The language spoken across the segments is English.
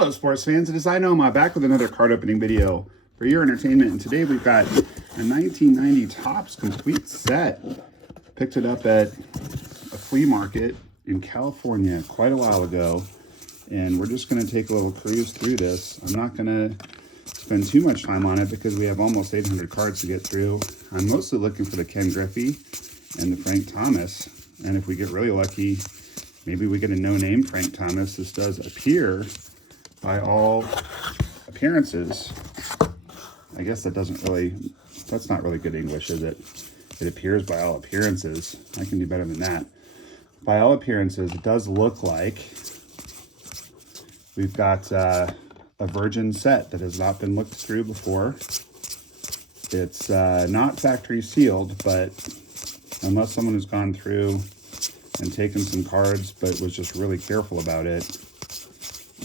Hello sports fans, it is I Know Ma back with another card opening video for your entertainment, and today we've got a 1990 Topps complete set. Picked it up at a flea market in California quite a while ago, and we're just going to take a little cruise through this. I'm not going to spend too much time on it because we have almost 800 cards to get through. I'm mostly looking for the Ken Griffey and the Frank Thomas, and if we get really lucky, maybe we get a no-name Frank Thomas. This does appear, by all appearances, I guess that's not really good English, is it? It appears by all appearances. I can do better than that. By all appearances, it does look like we've got a virgin set that has not been looked through before. It's not factory sealed, but unless someone has gone through and taken some cards but was just really careful about it,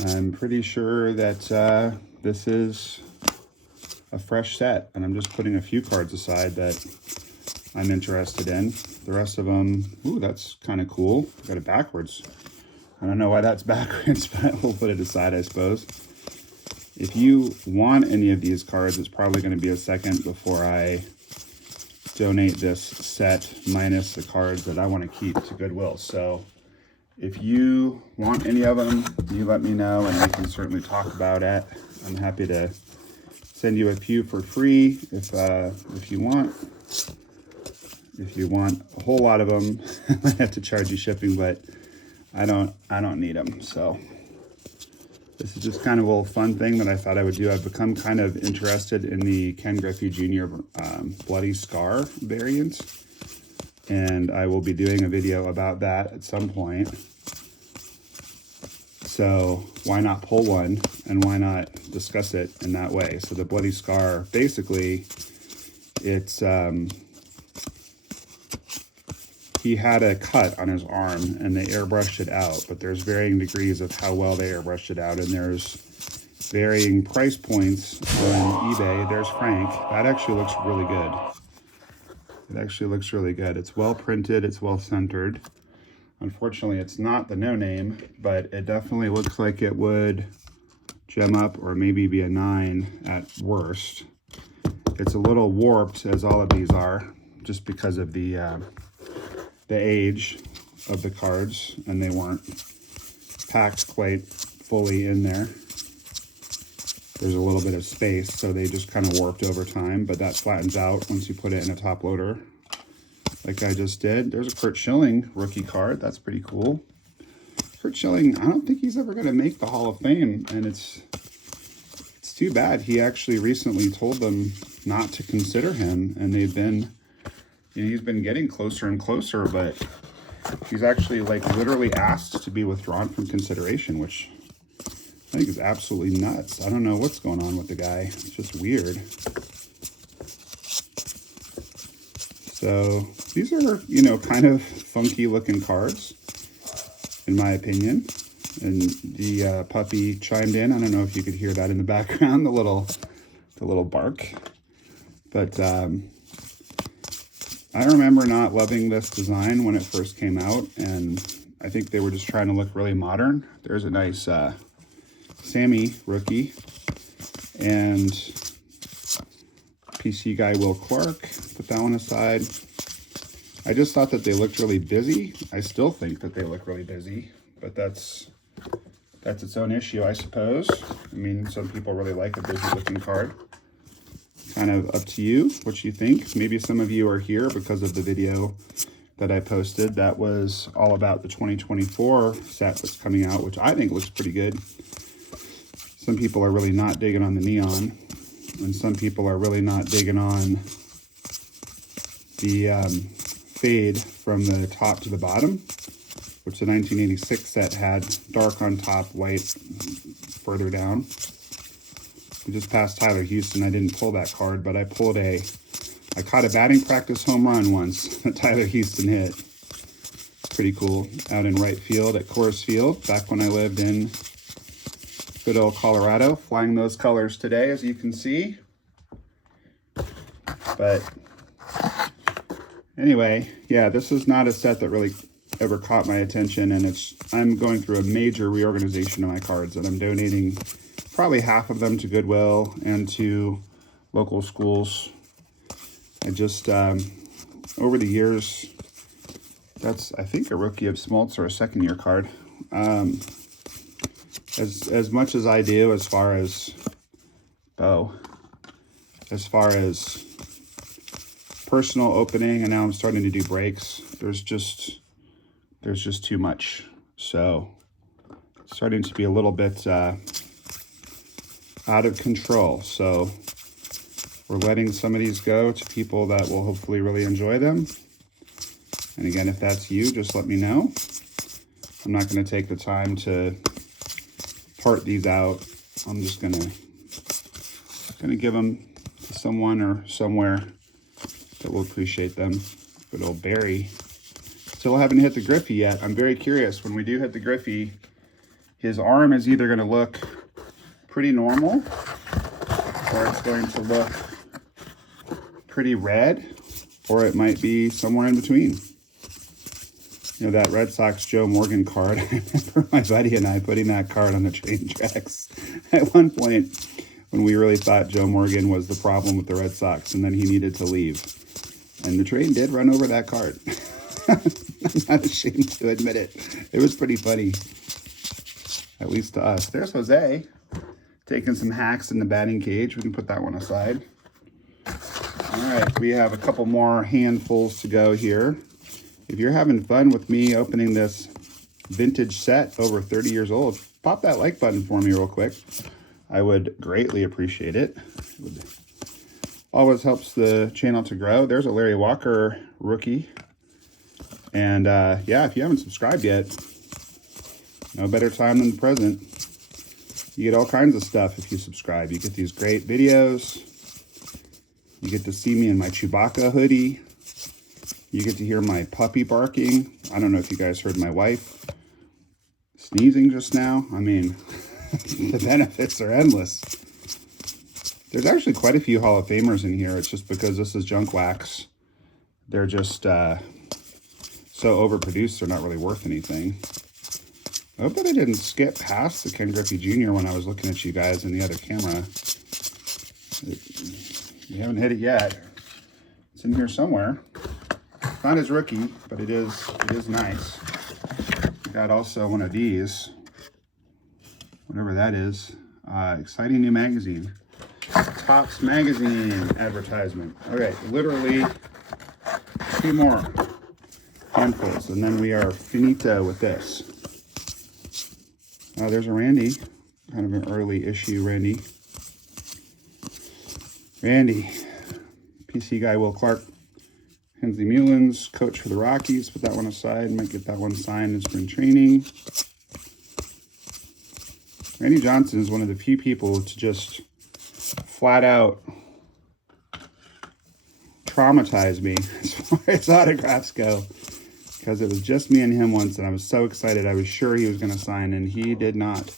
I'm pretty sure that this is a fresh set, and I'm just putting a few cards aside that I'm interested in. The rest of them, ooh, that's kind of cool. Got it backwards. I don't know why that's backwards, but we'll put it aside, I suppose. If you want any of these cards, it's probably going to be a second before I donate this set minus the cards that I want to keep to Goodwill. So if you want any of them, you let me know and we can certainly talk about it. I'm happy to send you a few for free if you want. If you want a whole lot of them, I have to charge you shipping, but I don't need them. So this is just kind of a little fun thing that I thought I would do. I've become kind of interested in the Ken Griffey Jr. Bloody Scar variant, and I will be doing a video about that at some point. So why not pull one, and why not discuss it in that way? So the Bloody Scar, basically, it's he had a cut on his arm and they airbrushed it out, but there's varying degrees of how well they airbrushed it out, and there's varying price points on eBay. There's Frank. That actually looks really good. It actually looks really good. It's well printed, it's well centered. Unfortunately, it's not the no-name, but it definitely looks like it would gem up or maybe be a 9 at worst. It's a little warped, as all of these are, just because of the age of the cards, and they weren't packed quite fully in there. There's a little bit of space, so they just kind of warped over time, but that flattens out once you put it in a top loader like I just did. There's a Curt Schilling rookie card. That's pretty cool. Curt Schilling, I don't think he's ever going to make the Hall of Fame, and it's too bad. He actually recently told them not to consider him, and they've been, he's been getting closer and closer, but he's actually like literally asked to be withdrawn from consideration, which I think is absolutely nuts. I don't know what's going on with the guy. It's just weird. So these are, you know, kind of funky looking cards, in my opinion. And the puppy chimed in. I don't know if you could hear that in the background, the little bark. But I remember not loving this design when it first came out, and I think they were just trying to look really modern. There's a nice Sammy rookie, and PC guy Will Clark. Put that one aside. I just thought that they looked really busy. I still think that they look really busy, but that's its own issue, I suppose. I mean, some people really like a busy looking card. Kind of up to you what you think. Maybe some of you are here because of the video that I posted that was all about the 2024 set that's coming out, which I think looks pretty good. Some people are really not digging on the neon, and some people are really not digging on the fade from the top to the bottom, which the 1986 set had dark on top, white further down. We just passed Tyler Houston. I didn't pull that card, but I caught a batting practice home run once that Tyler Houston hit. Pretty cool. Out in right field at Coors Field, back when I lived in good old Colorado. Flying those colors today, as you can see. But anyway, yeah, this is not a set that really ever caught my attention, and I'm going through a major reorganization of my cards, and I'm donating probably half of them to Goodwill and to local schools. I just, over the years, that's, I think, a Rookie of Smoltz or a second-year card. As much as I do as far as personal opening, and now I'm starting to do breaks, there's just too much. So it's starting to be a little bit out of control. So we're letting some of these go to people that will hopefully really enjoy them. And again, if that's you, just let me know. I'm not going to take the time to part these out. I'm just going to give them to someone or somewhere that will appreciate them. Good old Barry. Still haven't hit the Griffey yet. I'm very curious. When we do hit the Griffey, his arm is either going to look pretty normal, or it's going to look pretty red, or it might be somewhere in between. You know, that Red Sox Joe Morgan card, I remember my buddy and I putting that card on the train tracks at one point when we really thought Joe Morgan was the problem with the Red Sox, and then he needed to leave. And the train did run over that card. I'm not ashamed to admit it. It was pretty funny, at least to us. There's Jose taking some hacks in the batting cage. We can put that one aside. All right, we have a couple more handfuls to go here. If you're having fun with me opening this vintage set over 30 years old, pop that like button for me real quick. I would greatly appreciate it. Always helps the channel to grow. There's a Larry Walker rookie. And yeah, if you haven't subscribed yet, no better time than the present. You get all kinds of stuff if you subscribe. You get these great videos. You get to see me in my Chewbacca hoodie. You get to hear my puppy barking. I don't know if you guys heard my wife sneezing just now. I mean, the benefits are endless. There's actually quite a few Hall of Famers in here. It's just because this is junk wax. They're just so overproduced, they're not really worth anything. I hope that I didn't skip past the Ken Griffey Jr. when I was looking at you guys in the other camera. We haven't hit it yet. It's in here somewhere. It's not his rookie, but it is nice. We got also one of these, whatever that is. Exciting new magazine. Topps magazine advertisement. Okay, literally 2 more handfuls, and then we are finito with this. There's a Randy, kind of an early issue Randy. PC guy Will Clark. Hensley Mullins, coach for the Rockies. Put that one aside. Might get that one signed in spring training. Randy Johnson is one of the few people to just flat out traumatize me as far as autographs go, because it was just me and him once, and I was so excited. I was sure he was going to sign, and he did not.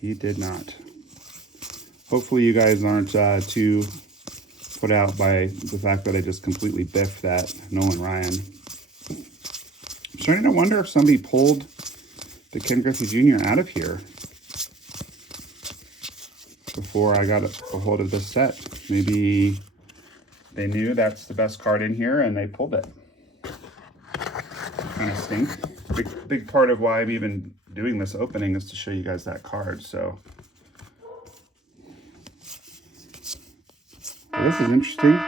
He did not. Hopefully you guys aren't too put out by the fact that I just completely biffed that Nolan Ryan. I'm starting to wonder if somebody pulled the Ken Griffey Jr. out of here before I got a hold of this set. Maybe they knew that's the best card in here and they pulled it. Kind of stink. Big part of why I'm even doing this opening is to show you guys that card. So well, this is interesting.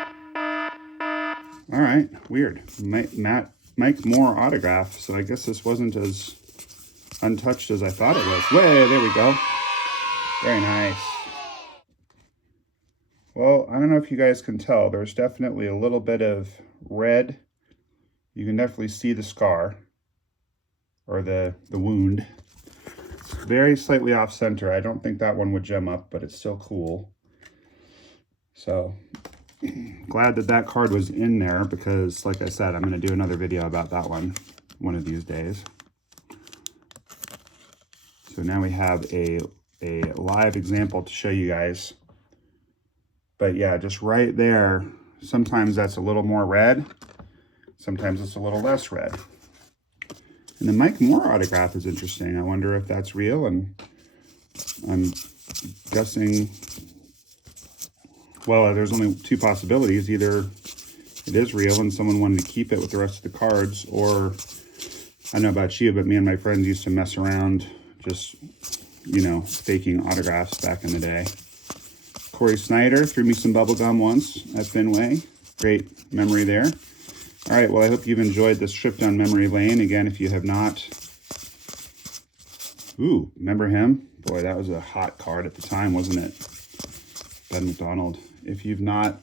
All right, weird. Mike Moore autograph. So I guess this wasn't as untouched as I thought it was. Way, there we go. Very nice. Well, I don't know if you guys can tell. There's definitely a little bit of red. You can definitely see the scar or the wound. It's very slightly off center. I don't think that one would gem up, but it's still cool. So glad that that card was in there because, like I said, I'm going to do another video about that one of these days. So now we have a live example to show you guys. But yeah, just right there, sometimes that's a little more red. Sometimes it's a little less red. And the Mike Moore autograph is interesting. I wonder if that's real, and I'm guessing, well, there's only two possibilities. Either it is real and someone wanted to keep it with the rest of the cards, or I don't know about you, but me and my friends used to mess around just, you know, faking autographs back in the day. Corey Snyder threw me some bubble gum once at Fenway. Great memory there. All right, well, I hope you've enjoyed this trip down memory lane. Again, if you have not, ooh, remember him? Boy, that was a hot card at the time, wasn't it? Ben McDonald. If you've not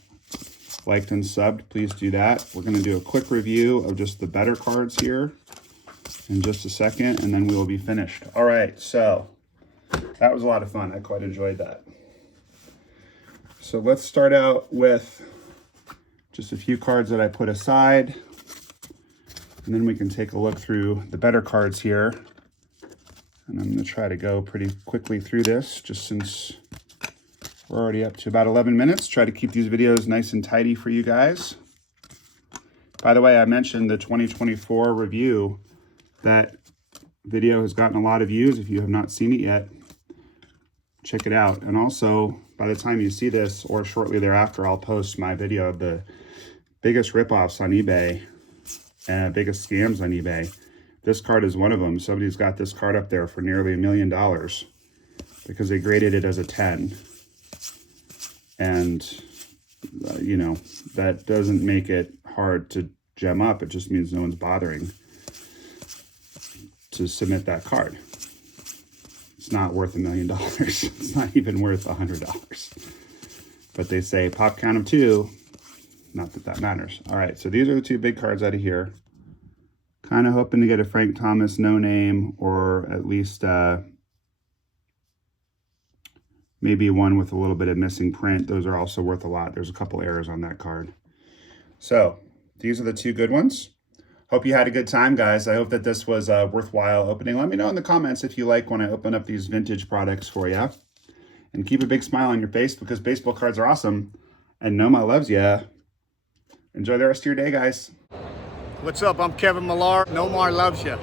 liked and subbed, please do that. We're going to do a quick review of just the better cards here in just a second, and then we will be finished. All right, so that was a lot of fun. I quite enjoyed that. So let's start out with just a few cards that I put aside, and then we can take a look through the better cards here. And I'm going to try to go pretty quickly through this, just since we're already up to about 11 minutes. Try to keep these videos nice and tidy for you guys. By the way, I mentioned the 2024 review. That video has gotten a lot of views. If you have not seen it yet, check it out. And also, by the time you see this, or shortly thereafter, I'll post my video of the biggest ripoffs on eBay and biggest scams on eBay. This card is one of them. Somebody's got this card up there for nearly $1 million because they graded it as a 10. And, you know, that doesn't make it hard to gem up. It just means no one's bothering to submit that card. It's not worth $1 million. It's not even worth $100. But they say pop count of 2. Not that that matters. All right, so these are the two big cards out of here. Kind of hoping to get a Frank Thomas no name, or at least maybe one with a little bit of missing print. Those are also worth a lot. There's a couple errors on that card. So these are the two good ones. Hope you had a good time, guys. I hope that this was a worthwhile opening. Let me know in the comments if you like when I open up these vintage products for you. And keep a big smile on your face, because baseball cards are awesome. And Noma loves ya. Enjoy the rest of your day, guys. What's up? I'm Kevin Millar. Nomar loves you.